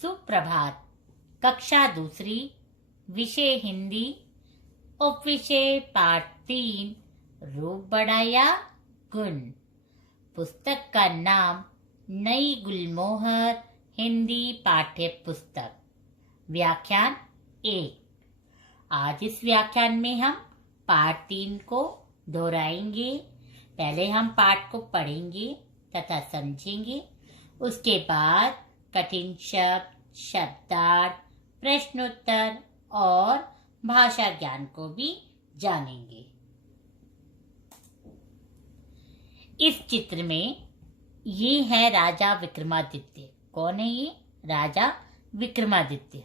सुप्रभात। कक्षा दूसरी, विषय हिंदी, उपविषय पाठ 3, रूप बड़ा या गुण। पुस्तक का नाम नई गुलमोहर हिंदी पाठ्य पुस्तक। व्याख्यान 1। आज इस व्याख्यान में हम पाठ 3 को दोहराएंगे। पहले हम पाठ को पढ़ेंगे तथा समझेंगे। उसके बाद कठिन शब्द, शब्दार्थ, प्रश्नोत्तर और भाषा ज्ञान को भी जानेंगे। इस चित्र में ये है राजा विक्रमादित्य। कौन है ये? राजा विक्रमादित्य।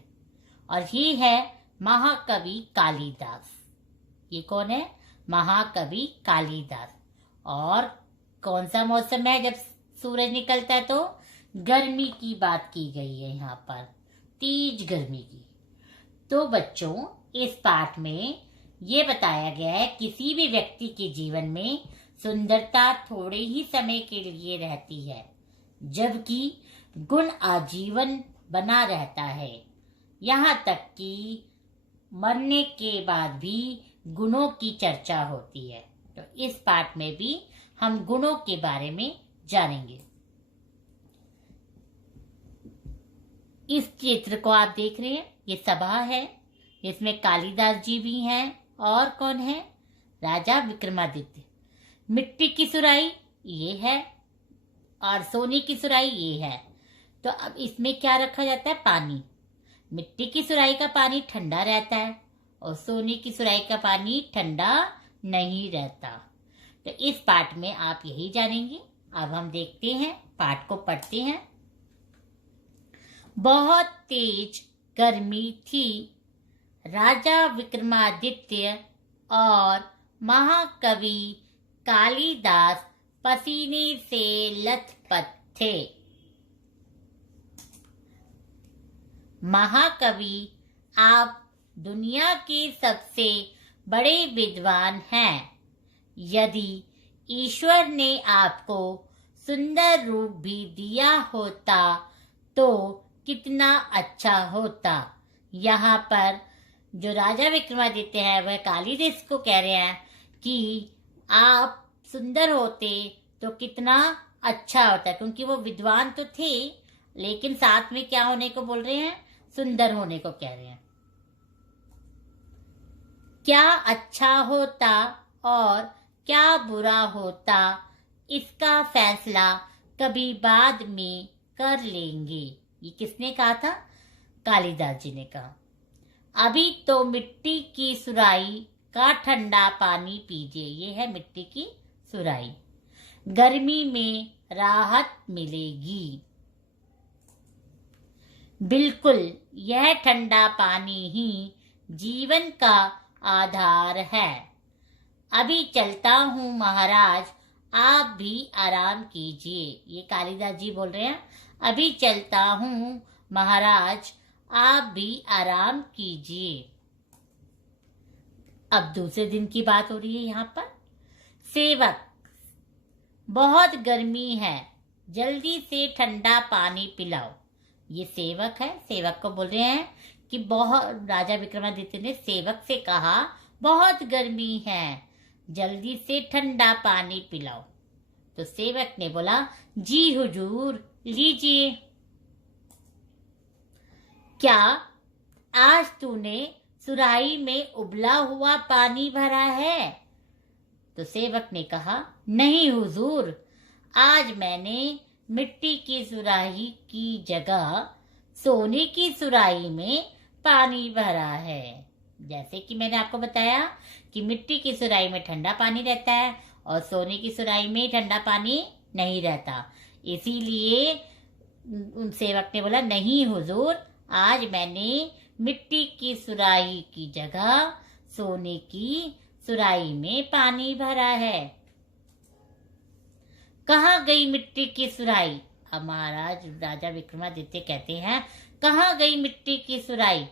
और ये है महाकवि कालिदास। ये कौन है? महाकवि कालिदास। और कौन सा मौसम है जब सूरज निकलता है? तो गर्मी की बात की गई है यहाँ पर, तेज गर्मी की। तो बच्चों, इस पाठ में ये बताया गया है किसी भी व्यक्ति के जीवन में सुंदरता थोड़े ही समय के लिए रहती है, जबकि गुण आजीवन बना रहता है। यहाँ तक कि मरने के बाद भी गुणों की चर्चा होती है। तो इस पाठ में भी हम गुणों के बारे में जानेंगे। इस चित्र को आप देख रहे हैं, ये सभा है, इसमें कालिदास जी भी हैं। और कौन है? राजा विक्रमादित्य। मिट्टी की सुराही ये है और सोने की सुराही ये है। तो अब इसमें क्या रखा जाता है? पानी। मिट्टी की सुराही का पानी ठंडा रहता है और सोने की सुराही का पानी ठंडा नहीं रहता। तो इस पाठ में आप यही जानेंगे। अब हम देखते हैं, पाठ को पढ़ते हैं। बहुत तेज गर्मी थी। राजा विक्रमादित्य और महाकवि कालिदास पसीने से लथपथ थे। महाकवि, आप दुनिया के सबसे बड़े विद्वान हैं। यदि ईश्वर ने आपको सुंदर रूप भी दिया होता तो कितना अच्छा होता। यहाँ पर जो राजा विक्रमादित्य है वह कालिदास को कह रहे हैं कि आप सुंदर होते तो कितना अच्छा होता, क्योंकि वो विद्वान तो थे लेकिन साथ में क्या होने को बोल रहे हैं? सुंदर होने को कह रहे हैं। क्या अच्छा होता और क्या बुरा होता, इसका फैसला कभी बाद में कर लेंगे। ये किसने कहा था? कालिदास जी ने कहा। अभी तो मिट्टी की सुराही का ठंडा पानी पीजिए। ये है मिट्टी की सुराही। गर्मी में राहत मिलेगी। बिल्कुल, यह ठंडा पानी ही जीवन का आधार है। अभी चलता हूँ महाराज, आप भी आराम कीजिए। ये कालिदास जी बोल रहे हैं। अभी चलता हूँ महाराज, आप भी आराम कीजिए। अब दूसरे दिन की बात हो रही है यहाँ पर। सेवक, बहुत गर्मी है, जल्दी से ठंडा पानी पिलाओ। ये सेवक है। सेवक को बोल रहे हैं कि बहुत, राजा विक्रमादित्य ने सेवक से कहा बहुत गर्मी है, जल्दी से ठंडा पानी पिलाओ। तो सेवक ने बोला जी हुजूर, लीजिए। क्या आज तूने सुराही में उबला हुआ पानी भरा है? तो सेवक ने कहा नहीं हुजूर, आज मैंने मिट्टी की सुराही की जगह सोने की सुराही में पानी भरा है। जैसे कि मैंने आपको बताया कि मिट्टी की सुराही में ठंडा पानी रहता है और सोने की सुराही में ठंडा पानी नहीं रहता। इसीलिए उन सेवक ने बोला नहीं हुजूर, आज मैंने मिट्टी की सुराही की जगह सोने की सुराही में पानी भरा है। कहाँ गई मिट्टी की सुराही? अब महाराज राजा विक्रमादित्य कहते हैं कहाँ गई मिट्टी की सुराही?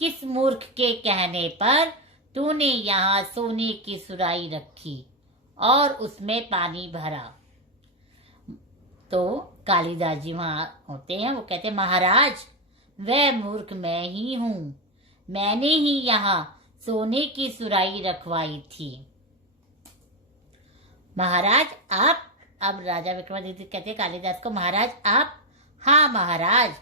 किस मूर्ख के कहने पर तूने यहाँ सोने की सुराही रखी और उसमें पानी भरा? तो कालिदास जी वहां होते हैं, वो कहते हैं महाराज वह मूर्ख मैं ही हूँ। मैंने ही यहाँ सोने की सुराही रखवाई थी। महाराज आप, अब राजा विक्रमादित्य कहते कालिदास को, महाराज आप? हाँ महाराज,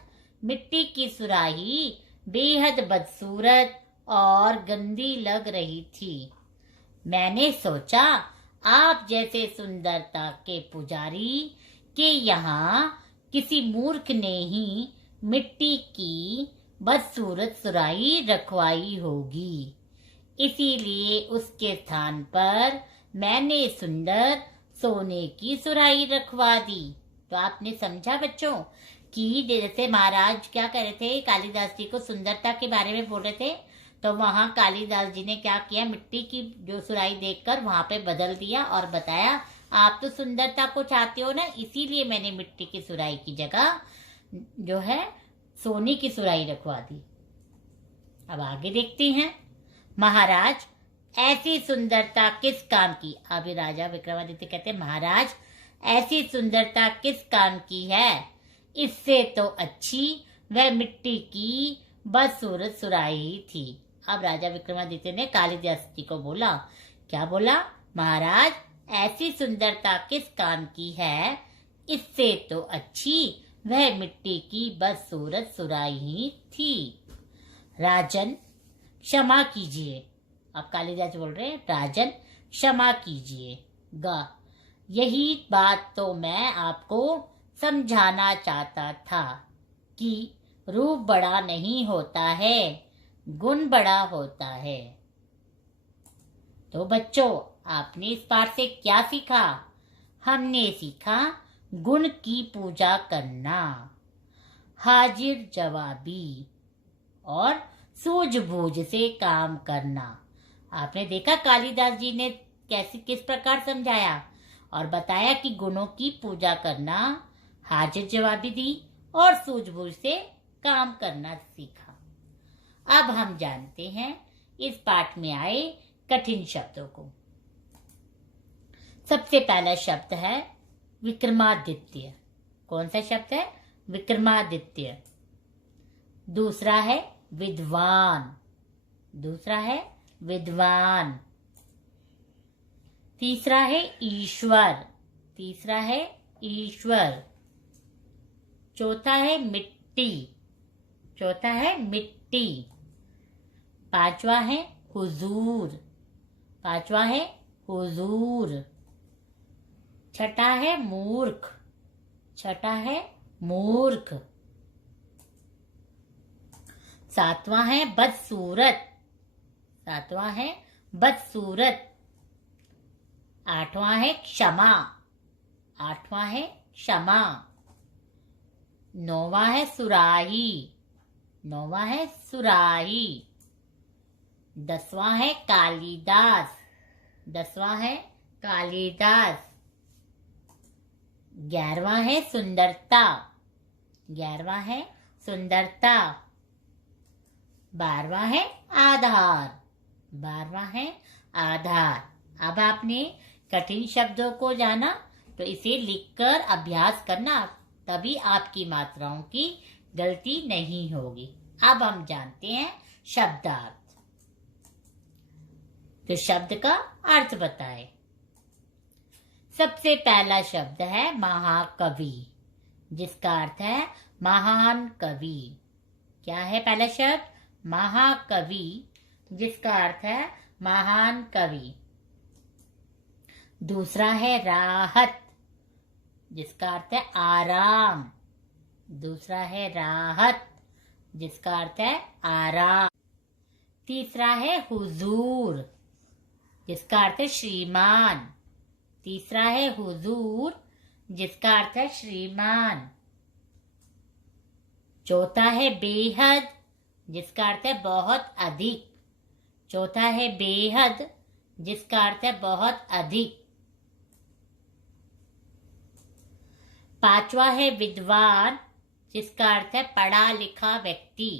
मिट्टी की सुराही बेहद बदसूरत और गंदी लग रही थी। मैंने सोचा आप जैसे सुंदरता के पुजारी के यहाँ किसी मूर्ख ने ही मिट्टी की बदसूरत सुराही रखवाई होगी, इसीलिए उसके स्थान पर मैंने सुंदर सोने की सुराही रखवा दी। तो आपने समझा बच्चों कि जैसे महाराज क्या कह रहे थे, कालिदास जी को सुंदरता के बारे में बोल रहे थे, तो वहां कालिदास जी ने क्या किया, मिट्टी की जो सुराही देखकर वहां पे बदल दिया और बताया आप तो सुंदरता को चाहते हो ना, इसीलिए मैंने मिट्टी की सुराही की जगह जो है सोने की सुराही रखवा दी। अब आगे देखते हैं। महाराज ऐसी सुंदरता किस काम की? अभी राजा विक्रमादित्य कहते महाराज ऐसी सुंदरता किस काम की है? इससे तो अच्छी वह मिट्टी की बदसूरत सुराही थी। अब राजा विक्रमादित्य ने कालिदास जी को बोला, क्या बोला? महाराज ऐसी सुंदरता किस काम की है? इससे तो अच्छी वह मिट्टी की बदसूरत सुराही थी। राजन क्षमा कीजिए। अब कालिदास बोल रहे हैं, राजन क्षमा कीजिए गा, यही बात तो मैं आपको समझाना चाहता था कि रूप बड़ा नहीं होता है, गुण बड़ा होता है। तो बच्चों आपने इस पाठ से क्या सीखा? हमने सीखा गुण की पूजा करना, हाजिर जवाबी और सूझबूझ से काम करना। आपने देखा कालिदास जी ने कैसे किस प्रकार समझाया और बताया कि गुणों की पूजा करना, हाजिर जवाबी दी और सूझबूझ से काम करना सीखा। अब हम जानते हैं इस पाठ में आए कठिन शब्दों को। सबसे पहला शब्द है विक्रमादित्य। कौन सा शब्द है? विक्रमादित्य। दूसरा है विद्वान। दूसरा है विद्वान। तीसरा है ईश्वर। तीसरा है ईश्वर। चौथा है मिट्टी। चौथा है मिट्टी। पांचवा है हुजूर। पांचवा है हुजूर। छठा है मूर्ख। छठा है मूर्ख। सातवां है बदसूरत। सातवां है बदसूरत। आठवां है क्षमा। आठवां है क्षमा। नौवां है सुराही। नौवां है सुराही। 10वां है कालिदास। 10वां है कालिदास। 11वां है सुंदरता। 11वां है सुंदरता। 12वां है आधार। 12वां है आधार। अब आपने कठिन शब्दों को जाना, तो इसे लिखकर अभ्यास करना, तभी आपकी मात्राओं की गलती नहीं होगी। अब हम जानते हैं शब्दार्थ। तो शब्द का अर्थ बताए। सबसे पहला शब्द है महाकवि, जिसका अर्थ है महान कवि। क्या है पहला शब्द? महाकवि, जिसका अर्थ है महान कवि। दूसरा है राहत, जिसका अर्थ है आराम। दूसरा है राहत, जिसका अर्थ है आराम। तीसरा है हुजूर, जिसका अर्थ है श्रीमान। तीसरा है हुजूर, जिसका अर्थ है श्रीमान। चौथा है बेहद, जिसका अर्थ है बहुत अधिक। चौथा है बेहद, जिसका अर्थ है बहुत अधिक। पांचवा है विद्वान, जिसका अर्थ है पढ़ा लिखा व्यक्ति।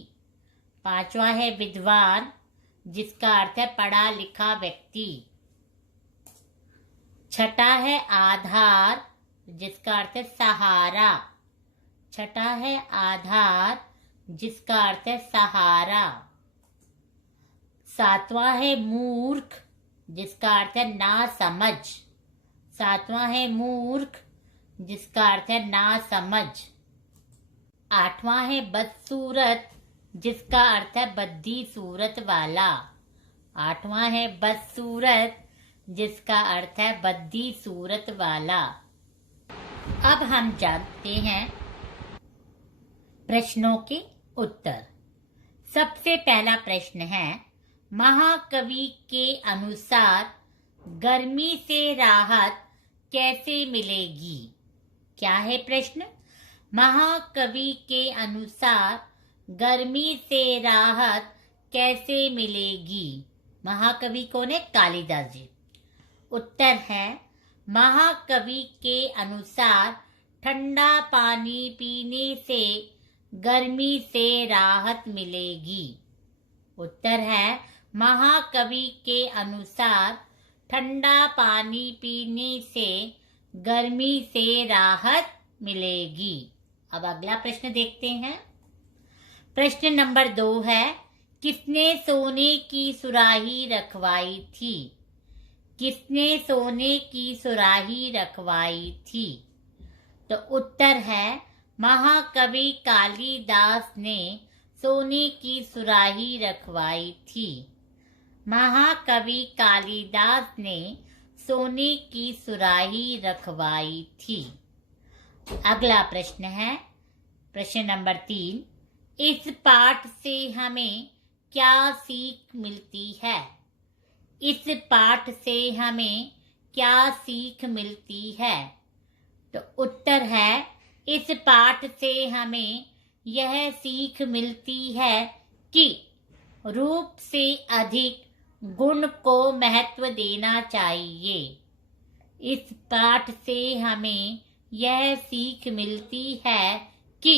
पांचवा है विद्वान, जिसका अर्थ है पढ़ा लिखा व्यक्ति। छठा है आधार, जिसका अर्थ है सहारा। छठा है आधार, जिसका अर्थ है सहारा। सातवां है मूर्ख, जिसका अर्थ है ना समझ। सातवां है मूर्ख, जिसका अर्थ है ना समझ। आठवां है बदसूरत, जिसका अर्थ है बद्दी सूरत वाला। आठवां है बदसूरत, जिसका अर्थ है बद्दी सूरत वाला। अब हम जानते हैं प्रश्नों के उत्तर। सबसे पहला प्रश्न है, महाकवि के अनुसार गर्मी से राहत कैसे मिलेगी? क्या है प्रश्न? महाकवि के अनुसार गर्मी से राहत कैसे मिलेगी? महाकवि कौन है? कालिदास जी। उत्तर है, महाकवि के अनुसार ठंडा पानी पीने से गर्मी से राहत मिलेगी। उत्तर है, महाकवि के अनुसार ठंडा पानी पीने से गर्मी से राहत मिलेगी। अब अगला प्रश्न देखते हैं। प्रश्न नंबर 2 है, किसने सोने की सुराही रखवाई थी? किसने सोने की सुराही रखवाई थी? तो उत्तर है, महाकवि कालिदास ने सोने की सुराही रखवाई थी। महाकवि कालिदास ने सोने की सुराही रखवाई थी। अगला प्रश्न है, प्रश्न नंबर 3, इस पाठ से हमें क्या सीख मिलती है? इस पाठ से हमें क्या सीख मिलती है? तो उत्तर है, इस पाठ से हमें यह सीख मिलती है कि रूप से अधिक गुण को महत्व देना चाहिए। इस पाठ से हमें यह सीख मिलती है कि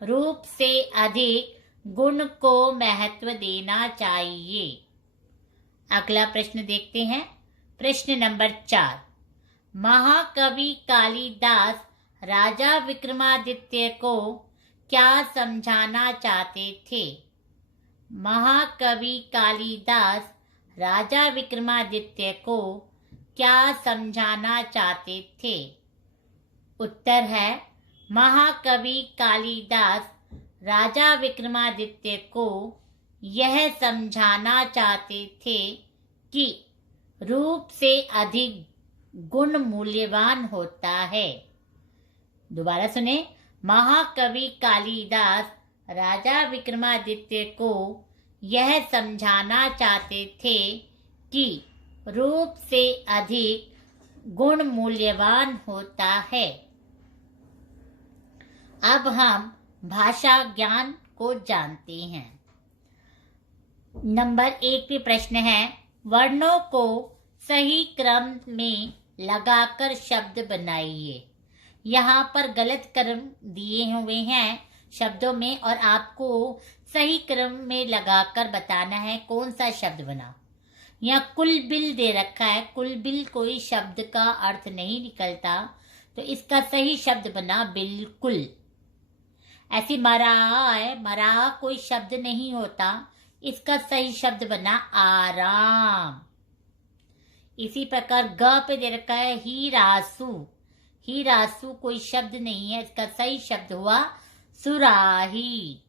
रूप से अधिक गुण को महत्व देना चाहिए। अगला प्रश्न देखते हैं। प्रश्न नंबर 4, महाकवि कालिदास राजा विक्रमादित्य को क्या समझाना चाहते थे? महाकवि कालिदास राजा विक्रमादित्य को क्या समझाना चाहते थे? उत्तर है, महाकवि कालिदास राजा विक्रमादित्य को यह समझाना चाहते थे कि रूप से अधिक गुण मूल्यवान होता है। दोबारा सुने, महाकवि कालिदास राजा विक्रमादित्य को यह समझाना चाहते थे कि रूप से अधिक गुण मूल्यवान होता है। अब हम भाषा ज्ञान को जानते हैं। नंबर 1 पे प्रश्न है, वर्णों को सही क्रम में लगाकर शब्द बनाइए। यहाँ पर गलत क्रम दिए हुए हैं शब्दों में और आपको सही क्रम में लगाकर बताना है कौन सा शब्द बना। यहाँ कुलबिल दे रखा है, कुलबिल कोई शब्द का अर्थ नहीं निकलता, तो इसका सही शब्द बना बिल्कुल। ऐसी मरा है, मरा कोई शब्द नहीं होता, इसका सही शब्द बना आराम। इसी प्रकार ग पे दे रखा है हीरासु, हीरासु कोई शब्द नहीं है, इसका सही शब्द हुआ सुराही।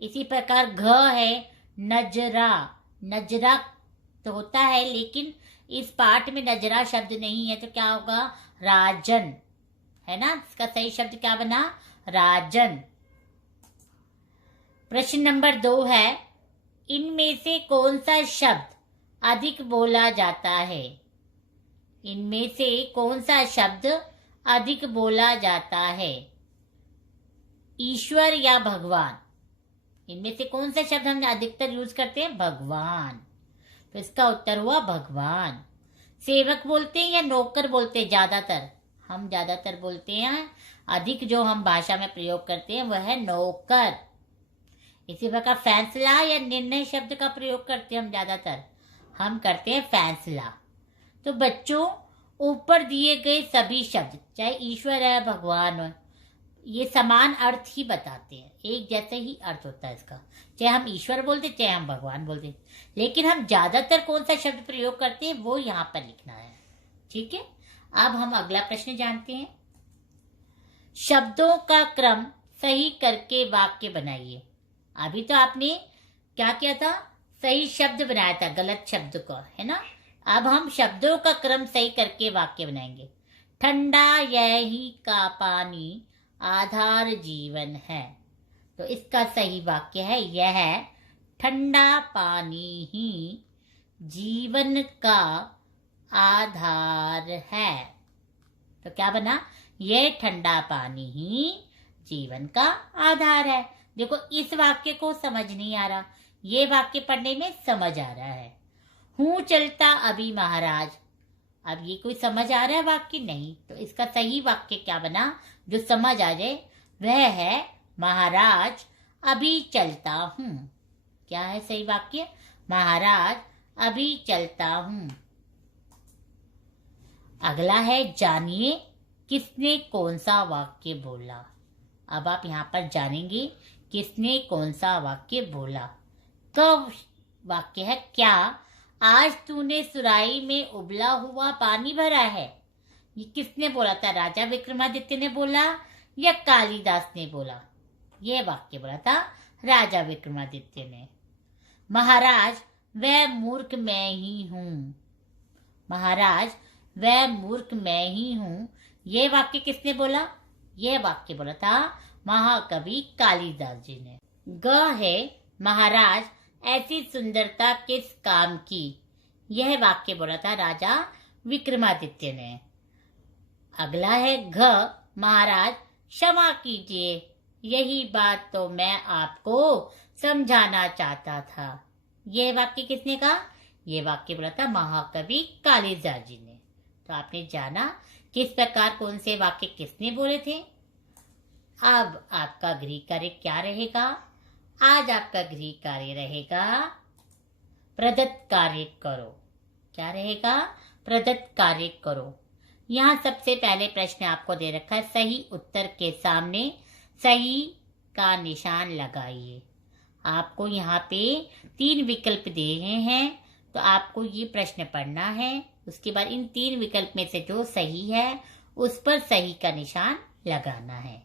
इसी प्रकार घ है नजरा, नजरा तो होता है लेकिन इस पाठ में नजरा शब्द नहीं है, तो क्या होगा राजन, है ना। इसका सही शब्द क्या बना राजन। प्रश्न नंबर 2 है, इनमें से कौन सा शब्द अधिक बोला जाता है? इनमें से कौन सा शब्द अधिक बोला जाता है? ईश्वर या भगवान? इनमें से कौन सा शब्द हम अधिकतर यूज करते हैं? भगवान। तो इसका उत्तर हुआ भगवान। सेवक बोलते हैं या नौकर बोलते हैं? ज्यादातर हम ज्यादातर बोलते हैं, अधिक जो हम भाषा में प्रयोग करते हैं वह है नौकर। इसी प्रकार फैसला या निर्णय शब्द का प्रयोग करते हैं हम ज्यादातर, हम करते हैं फैसला। तो बच्चों, ऊपर दिए गए सभी शब्द, चाहे ईश्वर है भगवान हो, ये समान अर्थ ही बताते हैं, एक जैसे ही अर्थ होता है इसका, चाहे हम ईश्वर बोलते चाहे हम भगवान बोलते, लेकिन हम ज्यादातर कौन सा शब्द प्रयोग करते हैं वो यहाँ पर लिखना है। ठीक है, अब हम अगला प्रश्न जानते हैं। शब्दों का क्रम सही करके वाक्य बनाइए। अभी तो आपने क्या किया था, सही शब्द बनाया था गलत शब्द को, है ना। अब हम शब्दों का क्रम सही करके वाक्य बनाएंगे। ठंडा यही का पानी आधार जीवन है, तो इसका सही वाक्य है यह है ठंडा पानी ही जीवन का आधार है। तो क्या बना, यह ठंडा पानी ही जीवन का आधार है। देखो इस वाक्य को समझ नहीं आ रहा, ये वाक्य पढ़ने में समझ आ रहा है। हूं चलता अभी महाराज, अब ये कोई समझ आ रहा है वाक्य नहीं, तो इसका सही वाक्य क्या बना जो समझ आ जाए, वह है महाराज अभी चलता हूं। क्या है सही वाक्य, महाराज अभी चलता हूं। अगला है जानिए किसने कौन सा वाक्य बोला। अब आप यहाँ पर जानेंगे किसने कौन सा वाक्य बोला। तो वाक्य है, क्या आज तूने सुराही में उबला हुआ पानी भरा है। ये किसने बोला था, राजा विक्रमादित्य ने बोला या कालिदास ने बोला। ये वाक्य बोला था राजा विक्रमादित्य ने। महाराज वह मूर्ख मैं ही हूँ, महाराज वह मूर्ख मैं ही हूँ, ये वाक्य किसने बोला, ये वाक्य बोला था महाकवि कालिदास जी ने। ग है महाराज ऐसी सुंदरता किस काम की, यह वाक्य बोला था राजा विक्रमादित्य ने। अगला है घ महाराज क्षमा कीजिए, यही बात तो मैं आपको समझाना चाहता था। यह वाक्य किसने कहा, यह वाक्य बोला था महाकवि कालिदास जी ने। तो आपने जाना किस प्रकार कौन से वाक्य किसने बोले थे। अब आपका गृह कार्य क्या रहेगा, आज आपका गृह कार्य रहेगा प्रदत्त कार्य करो। क्या रहेगा, प्रदत्त कार्य करो। यहाँ सबसे पहले प्रश्न आपको दे रखा है, सही उत्तर के सामने सही का निशान लगाइए। आपको यहाँ पे 3 विकल्प दिए हैं, तो आपको ये प्रश्न पढ़ना है। उसके बाद इन 3 विकल्प में से जो सही है उस पर सही का निशान लगाना है।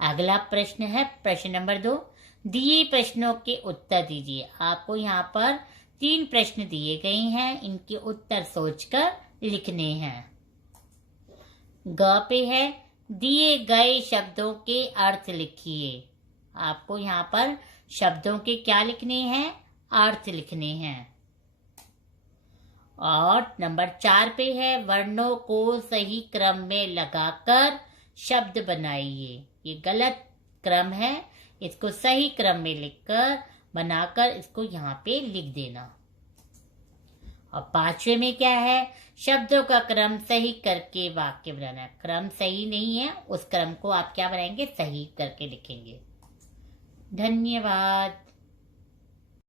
अगला प्रश्न है प्रश्न नंबर 2, दिए प्रश्नों के उत्तर दीजिए। आपको यहाँ पर 3 प्रश्न दिए गए हैं, इनके उत्तर सोचकर लिखने हैं। ग पे है दिए गए शब्दों के अर्थ लिखिए। आपको यहाँ पर शब्दों के क्या लिखने हैं, अर्थ लिखने हैं। और नंबर 4 पे है वर्णों को सही क्रम में लगाकर शब्द बनाइए। ये गलत क्रम है, इसको सही क्रम में लिखकर बनाकर इसको यहाँ पे लिख देना। और 5वें में क्या है, शब्दों का क्रम सही करके वाक्य बनाना है। क्रम सही नहीं है, उस क्रम को आप क्या बनाएंगे, सही करके लिखेंगे। धन्यवाद।